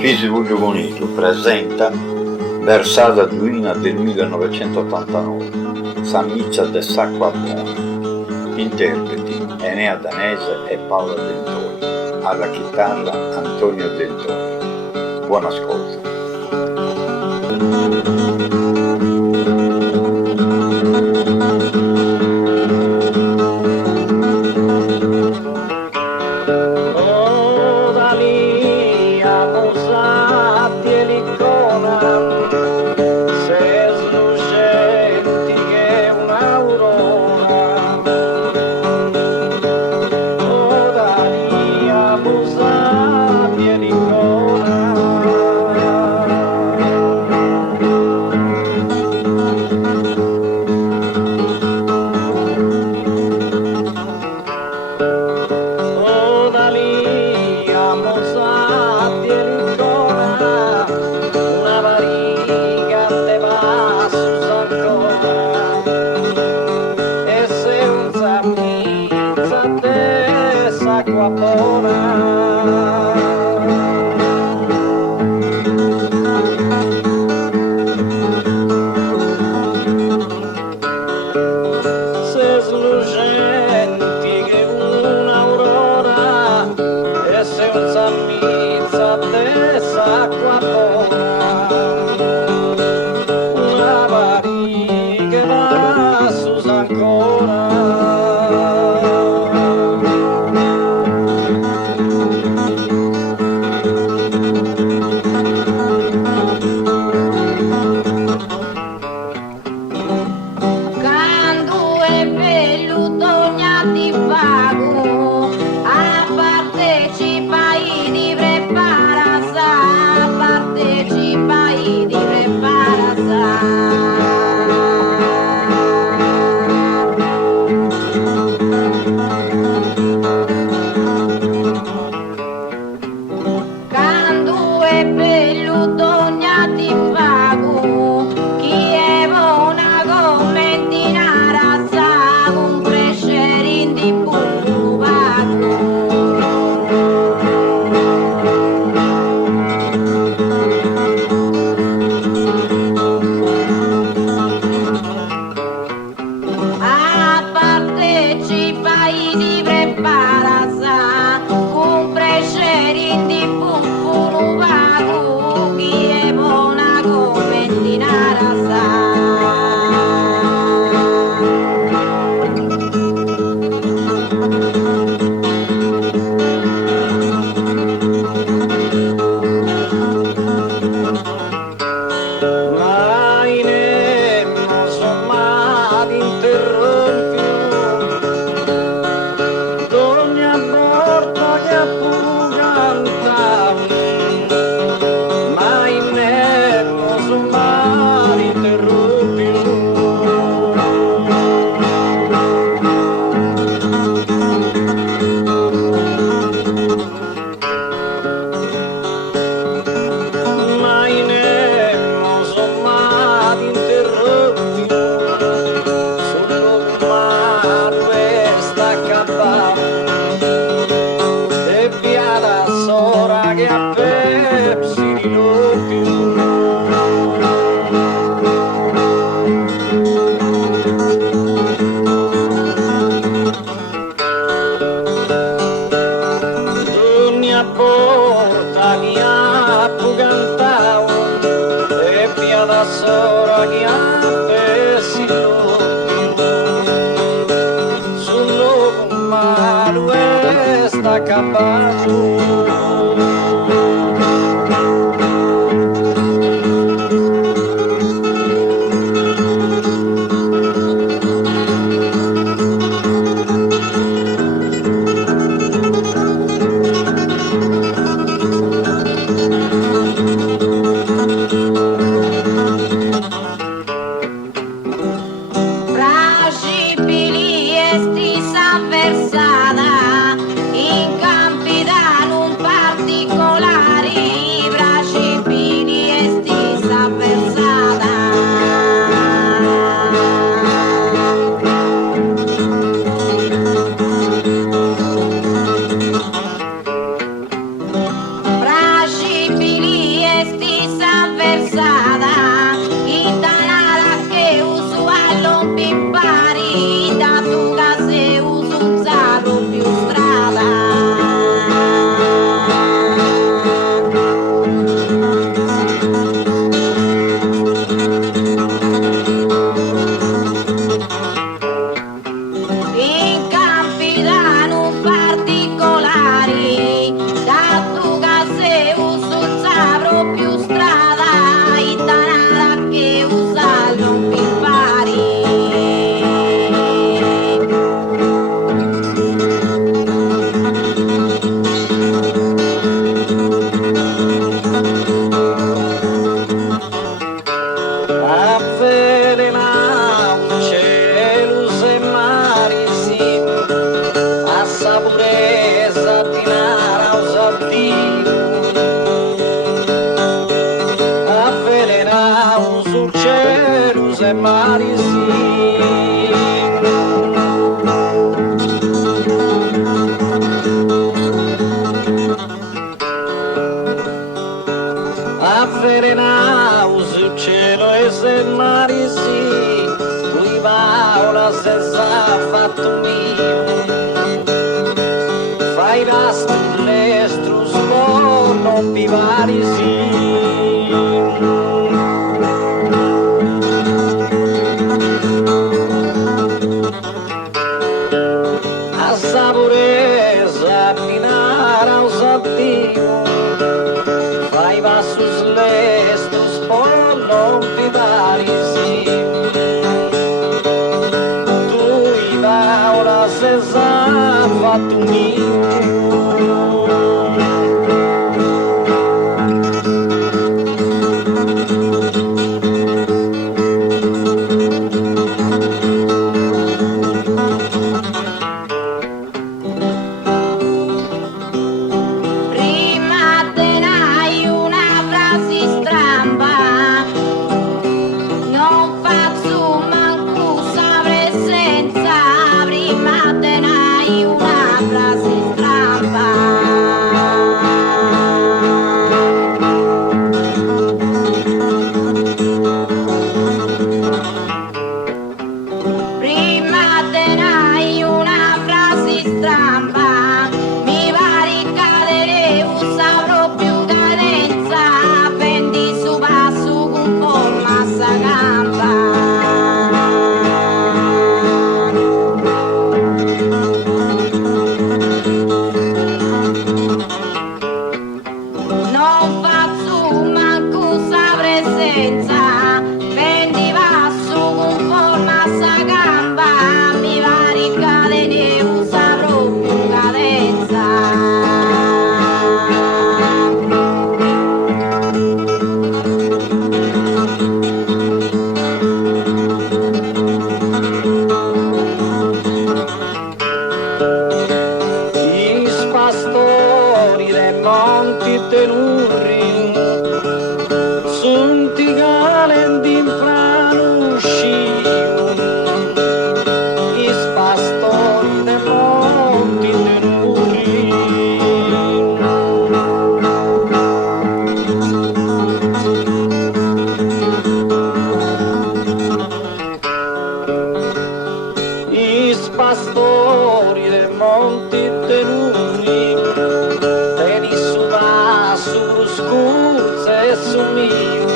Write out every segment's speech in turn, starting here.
Fisi Vulio Bonito presenta Versata Duina del 1989, San Mizza de Sacqua Buona. Interpreti Enea Danese e Paola Dentoni, alla chitarra Antonio Dentoni. Buon ascolto. Sacqua buona, se slucenti che un'aurora e se un sammizza de sacqua buona, una variga va su ancora. Di vago a partecipa e di preparasa, partecipa e di preparasa. Quando è bello dogna di vago, chi è buona commentina razza con crescere di buvago. A partecipa e di preparasa con crescere di buvago, chi è buona commentina razza. Sora che ha persi sul nuovo mare sta accampato. Versata in campi da non parti Dio avvelenau sul cielo e mari avvelenau sul cielo e se mari tu paola se sa fatto mio fai vasto l'estro non vivari a saporesa minara usadio fai vassos lestos non vivari tu ora se sa fatto mio tenurri sunti calenti in franuscio i pastori dei monti tenurri i pastori dei monti tenurri scurse su mio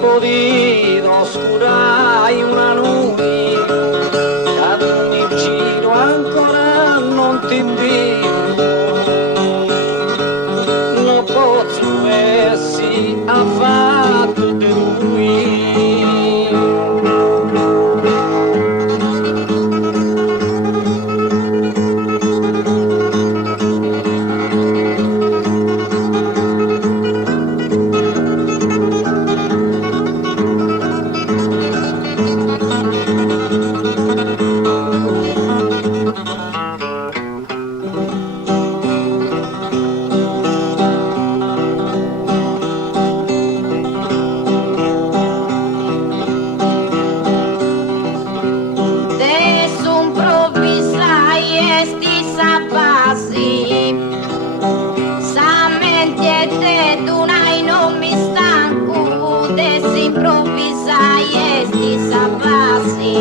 podido oscurai una nubi, ad ogni giro ancora non ti vivo, non posso essi affatto di lui. Improvvisai e sti sapassi.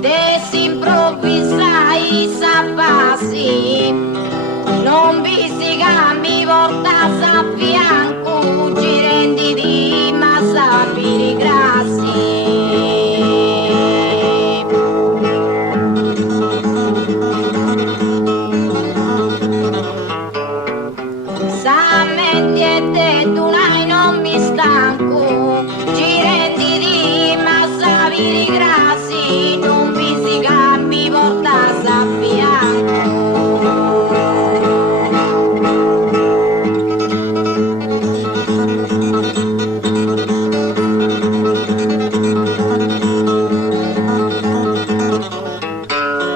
Desimprovvisai sapassi, non visiga mi portas a fianco, girendi di ma sapiri grassi. Non mi stanco, girendi di massa viri grassi, non vi si cambi, portas a fianco.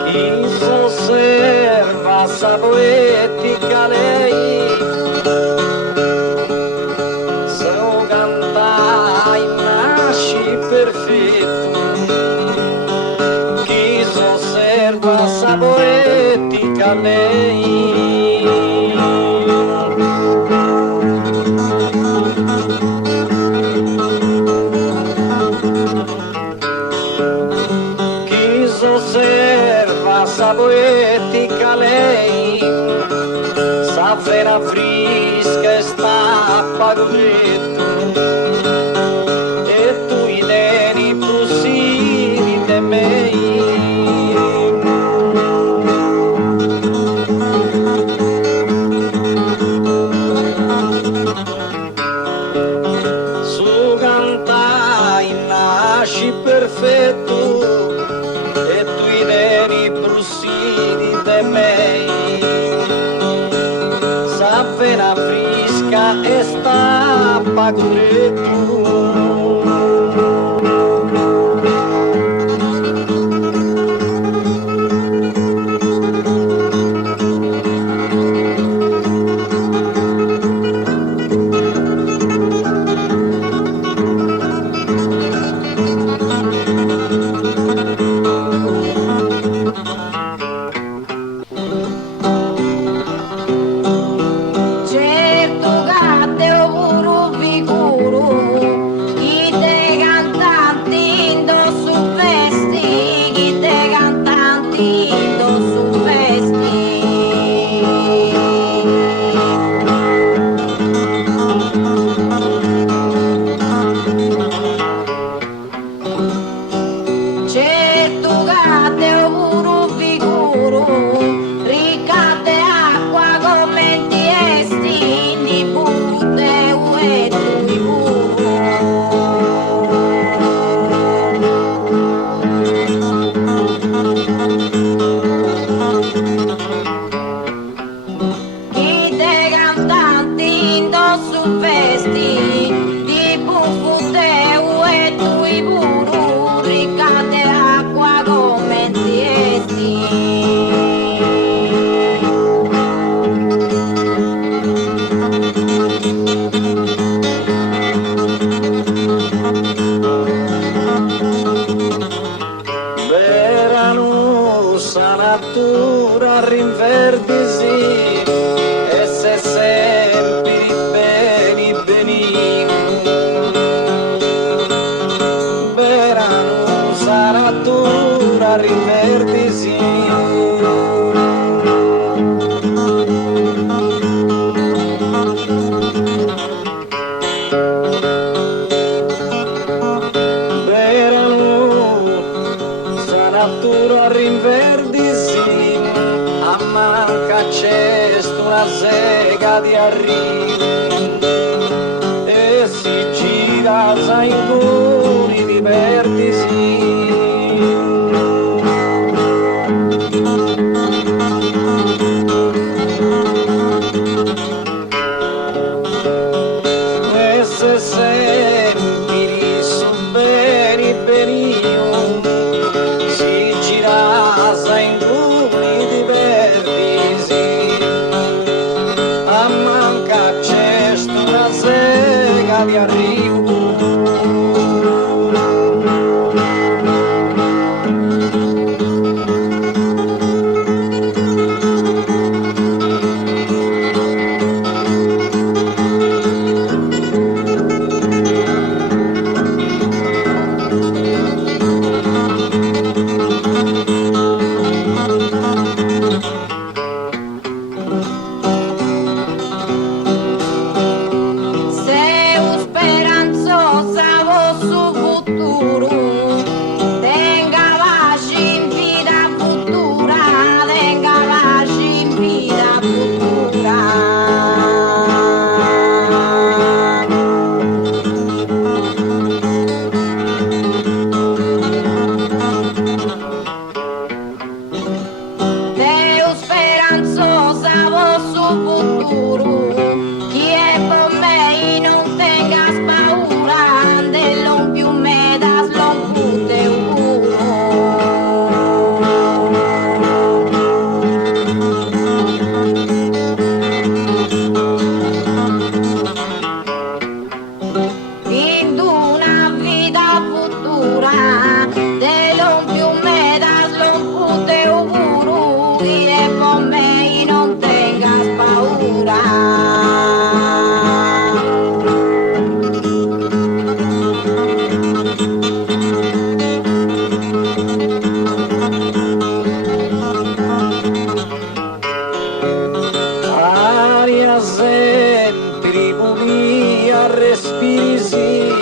Chi s'osserva sa poetica lei, perfetto, chi s'osserva sa poetica lei. Chi s'osserva sa poetica lei, sa vera frisca e sta a pagoletto. Perfetto e tu i veri brusini de me, sa vera frisca e sta pagoletto. natura rinverdisi e se sempre beni benigno verano sarà tu riverdisi. Natura rinverdisi, a manca c'è una sega di arrivi e si gira sai curi di vertisi. E se senti su beni benio in gruppi diversi, a manca c'è una sega di arrivo. Sempre pulia respirisi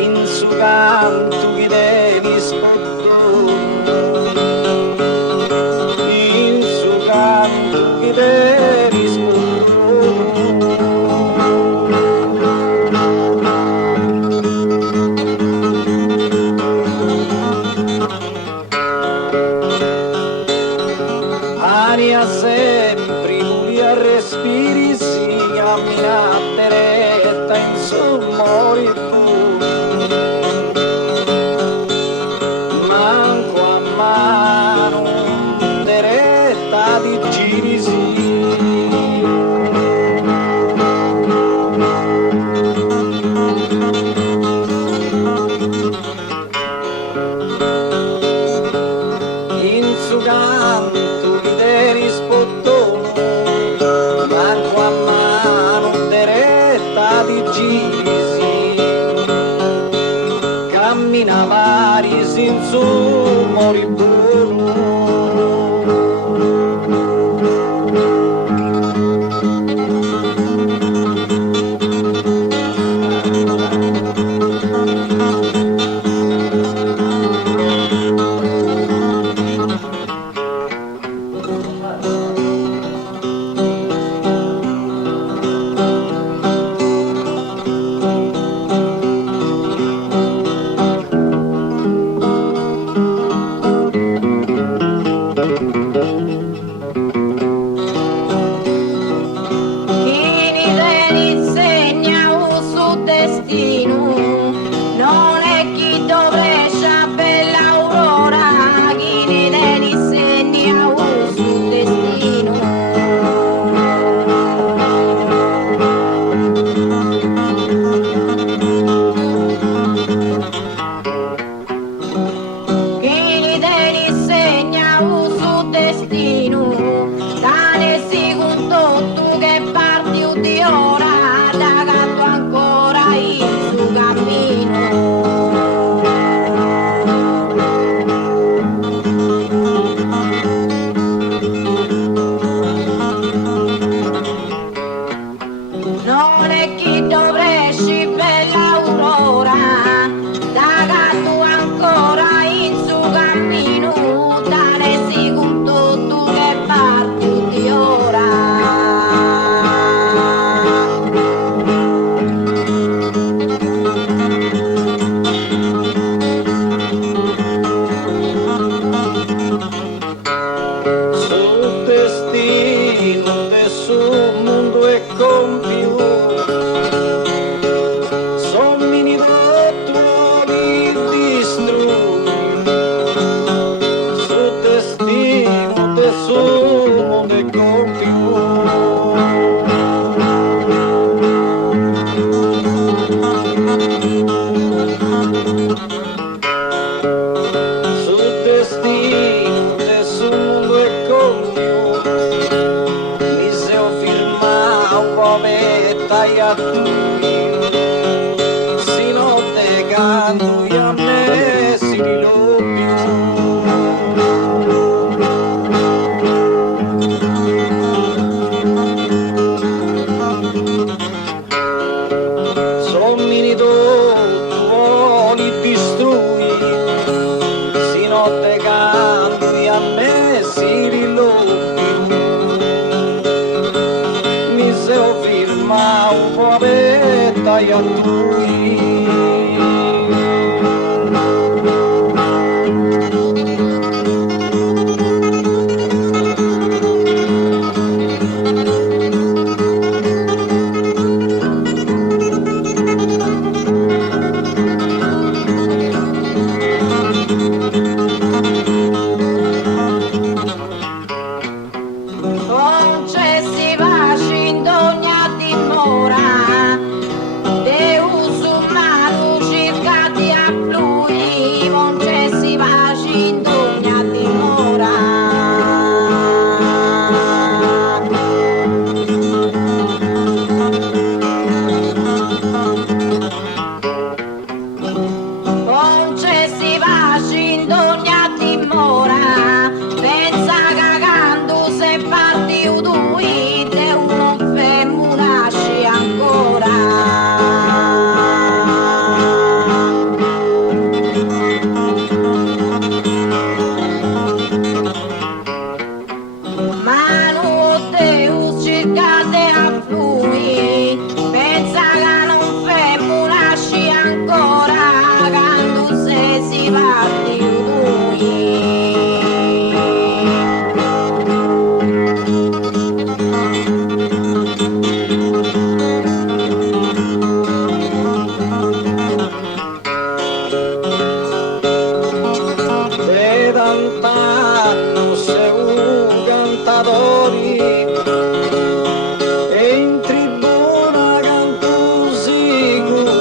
in su canto che devi spotto, in su canto che devi spotto. Aria sempre pulia respiri si camminate retta in sommori tu, manco a mano deretta di girisi. In su canto che devi spottono, manco a mano deretta di girisi, cammina vari senza moribono. vai a tui. Non c'è si va in ogni dimora, Deus umano cercati a lui, non c'è si va in ogni dimora. Non c'è si va in ogni dimora, pensa cagando se parti udui, te uno femmunasci ancora. Ma non Deus cercate a lui, pensa che non femmunasci ancora, quando se si parti udui. De tant'anno sei un cantadori e in tribuna canto sicuro.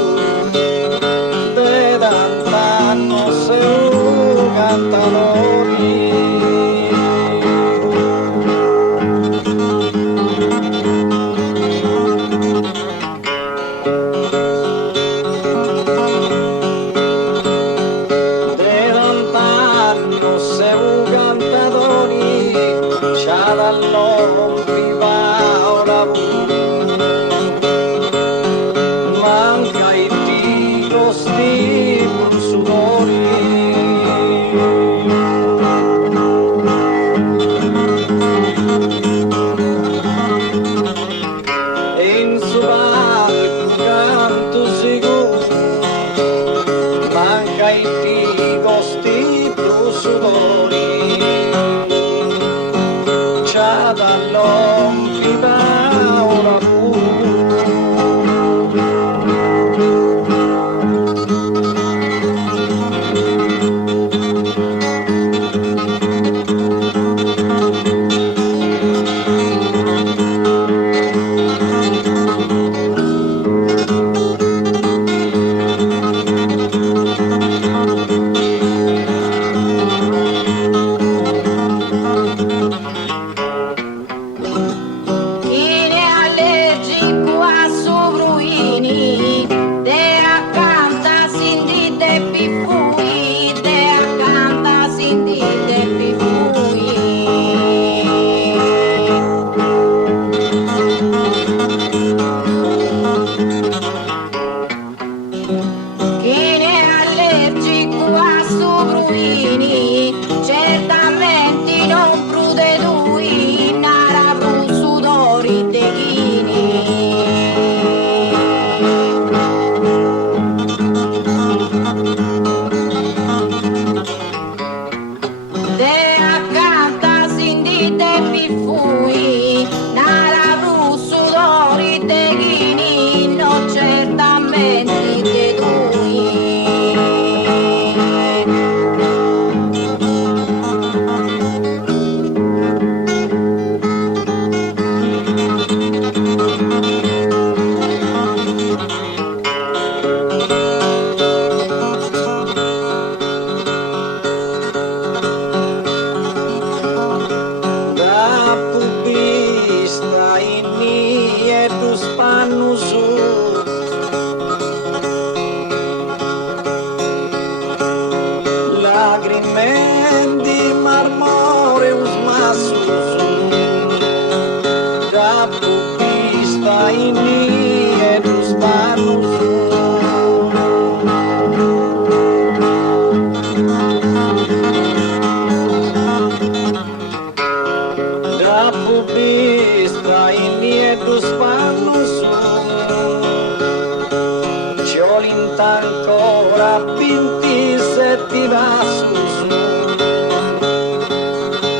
De tant'anno sei un cantadori. De tant'anno sei un cantadori, c'ha dall'ompi va ora manca il tiro sti sudori. E in su palco canto sicuro, manca il tiro sti sudori. C'ha dall'ompi va ora ti va su su,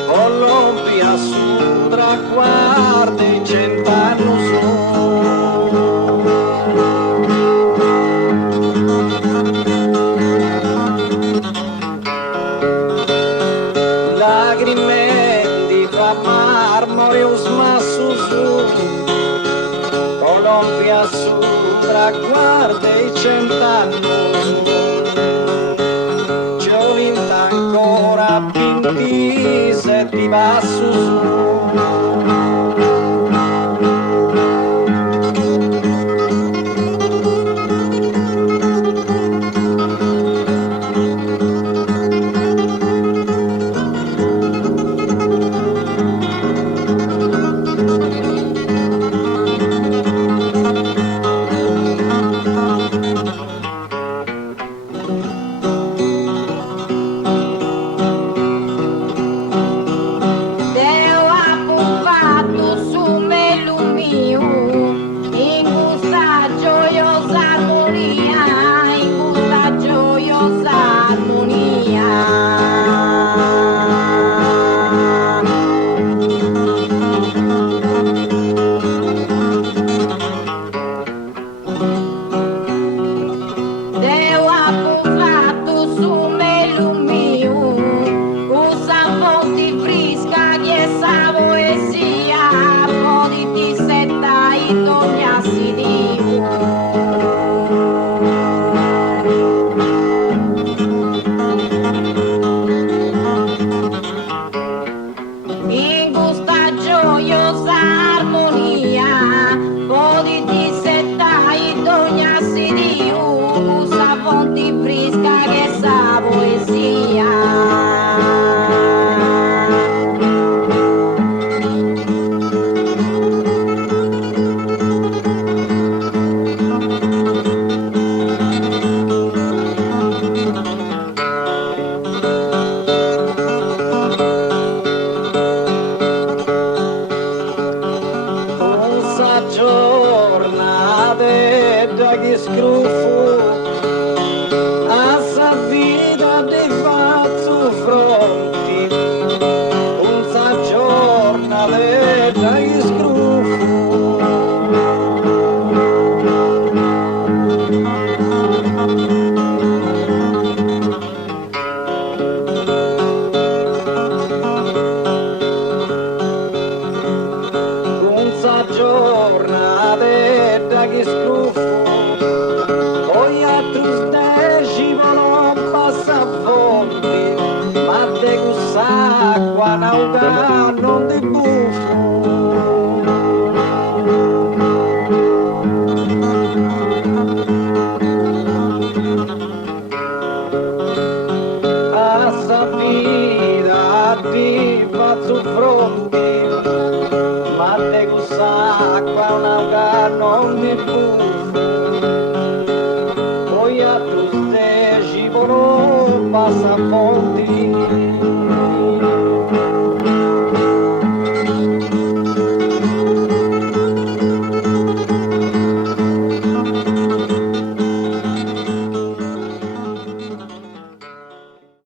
Colombia su, traguardi 100 anni su. Lagrime di fra marmore usmassu su, Colombia su, traguardi 100 anni su. Giovinta ancora pinti se ti va su su. Deu appuntato su melumio in questa gioiosa armonia, in questa gioiosa armonia. Deu appuntato su melumio, usa fonti frisca che essa poesia, podi ti setta e tornassi di in questa gioiosa armonia, podi ti setta e tornassi di usa fonti frisca che sa poesia. Sa giornate da che scruffo a sa vita de faccio fronti, un sa giornate da che scruffo un sa giornate da che scruffo, poi altri decimo passa fonti, ma de quest'acqua nauta non ti buffo. A sa vita ti faccio fronti, ma te quest'acqua un'auga non ti buffo. Poi a tu steci passa fonti,